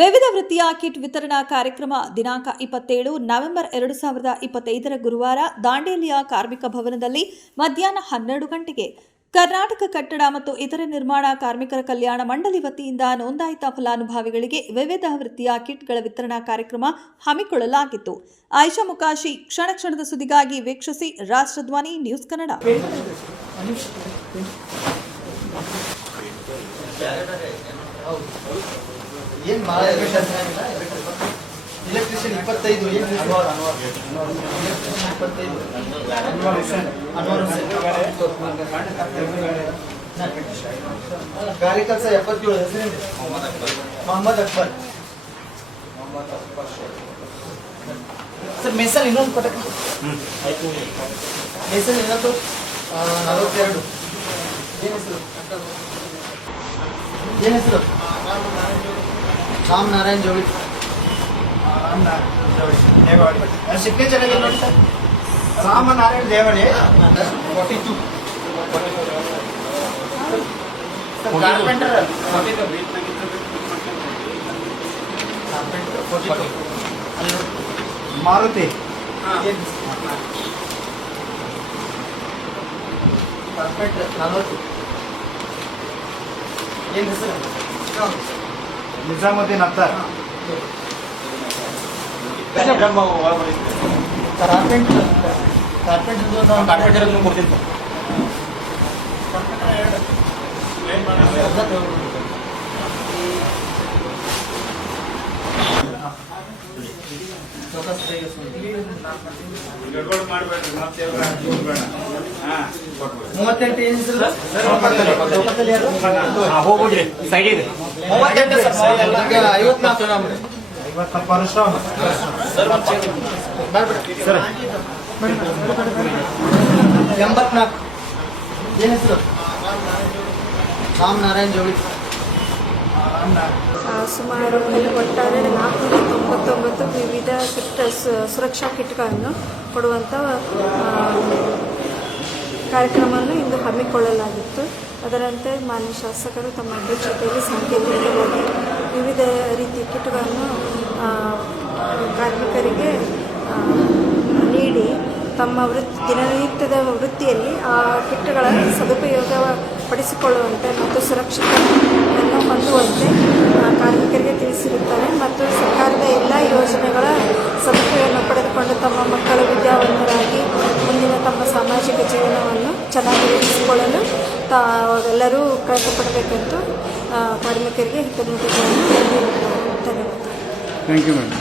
ವಿವಿಧ ವೃತ್ತಿಯ ಕಿಟ್ ವಿತರಣಾ ಕಾರ್ಯಕ್ರಮ ದಿನಾಂಕ 27 ನವೆಂಬರ್ 2025 ಗುರುವಾರ ದಾಂಡೇಲಿಯ ಕಾರ್ಮಿಕ ಭವನದಲ್ಲಿ ಮಧ್ಯಾಹ್ನ 12 ಗಂಟೆಗೆ ಕರ್ನಾಟಕ ಕಟ್ಟಡ ಮತ್ತು ಇತರೆ ನಿರ್ಮಾಣ ಕಾರ್ಮಿಕರ ಕಲ್ಯಾಣ ಮಂಡಳಿ ವತಿಯಿಂದ ನೋಂದಾಯಿತ ಫಲಾನುಭವಿಗಳಿಗೆ ವಿವಿಧ ವೃತ್ತಿಯ ಕಿಟ್ಗಳ ವಿತರಣಾ ಕಾರ್ಯಕ್ರಮ ಹಮ್ಮಿಕೊಳ್ಳಲಾಗಿತ್ತು. ಆಯಿಷಾ ಮುಕಾಶಿ ಕ್ಷಣದ ಸುದ್ದಿಗಾಗಿ ವೀಕ್ಷಿಸಿ ರಾಷ್ಟ್ರಧ್ವನಿ ನ್ಯೂಸ್ ಕನ್ನಡ. ಏನು ಎಲೆಕ್ಟ್ರಿಷಿಯನ್ 25 ಗಾರಿ ಕೆಲಸ 77 ಹೆಸರೇನು ಮೊಹಮ್ಮದ್ ಅಕ್ಬರ್ ಸರ್. ಮೆಸಲ್ ಇನ್ನೊಂದು ಪಟಕ ಮೆಸಲ್ ಇನ್ನೊಂದು 42 ಏನು ಹೆಸರು ರಾಮ್ ನಾರಾಯಣ್ ಜೋಳಿ ಸಿಗ್ನೇಚರ್ ಆಗಿ ನೋಡಿ ಸರ್. ರಾಮನಾರಾಯಣ್ ದೇವಳಿ 42 ಕಾರ್ಪೆಂಟರ್ ಮಾರುತಿ ಕಾರ್ಪೆಂಟರ್ 40 ಏನು ಹೆಸರು ನಿಜಾಮುದ್ದೀನ್ ಅತ್ತಾರ್ ಕಾರ್ಪೆಂಟರ್ ಕೊಡ್ತೀನಿ. ಮೂವತ್ತೆಂಟು ಏನು ಹೋಗ್ಬಿಡ್ರಿ ಸೈಡಿಗೆ 84 ಏನು ಹೆಸರು ರಾಮ್ ನಾರಾಯಣ್ ಜೋಳಿ ಸುಮಾರು ಒಟ್ಟಾರೆ 499 ವಿವಿಧ ಕಿಟ್ ಸುರಕ್ಷಾ ಕಿಟ್ಗಳನ್ನು ಕೊಡುವಂಥ ಕಾರ್ಯಕ್ರಮವನ್ನು ಇಂದು ಹಮ್ಮಿಕೊಳ್ಳಲಾಗಿತ್ತು. ಅದರಂತೆ ಮಾನ್ಯ ಶಾಸಕರು ತಮ್ಮ ಅಧ್ಯಕ್ಷತೆಯಲ್ಲಿ ಸಾಂಕೇತಿಕವಾಗಿ ವಿವಿಧ ರೀತಿಯ ಕಿಟ್ಗಳನ್ನು ಕಾರ್ಮಿಕರಿಗೆ ನೀಡಿ ತಮ್ಮ ದಿನನಿತ್ಯದ ವೃತ್ತಿಯಲ್ಲಿ ಆ ಕಿಟ್ಗಳ ಸದುಪಯೋಗ ಪಡಿಸಿಕೊಳ್ಳುವಂತೆ ಮತ್ತು ಸುರಕ್ಷತೆಯನ್ನು ಹೊಂದುವಂತೆ ಕಾರ್ಮಿಕರಿಗೆ ತಿಳಿಸಿರುತ್ತಾರೆ. ಮತ್ತು ಸರ್ಕಾರದ ಎಲ್ಲ ಯೋಜನೆಗಳ ಸದುಪಯೋಗವನ್ನು ಪಡೆದುಕೊಂಡು ತಮ್ಮ ಮಕ್ಕಳು ವಿದ್ಯಾವಂತರಾಗಿ ಮುಂದಿನ ತಮ್ಮ ಸಾಮಾಜಿಕ ಜೀವನವನ್ನು ಚೆನ್ನಾಗಿ ರೂಪಿಸಿಕೊಳ್ಳಲು ಎಲ್ಲರೂ ಪ್ರಯತ್ನ ಪಡಬೇಕೆಂದು ಕಾರ್ಮಿಕರಿಗೆ ಹಿತನುಡಿಗಳನ್ನು ನೀಡುತ್ತಾರೆ. ಧನ್ಯವಾದ. Thank you madam.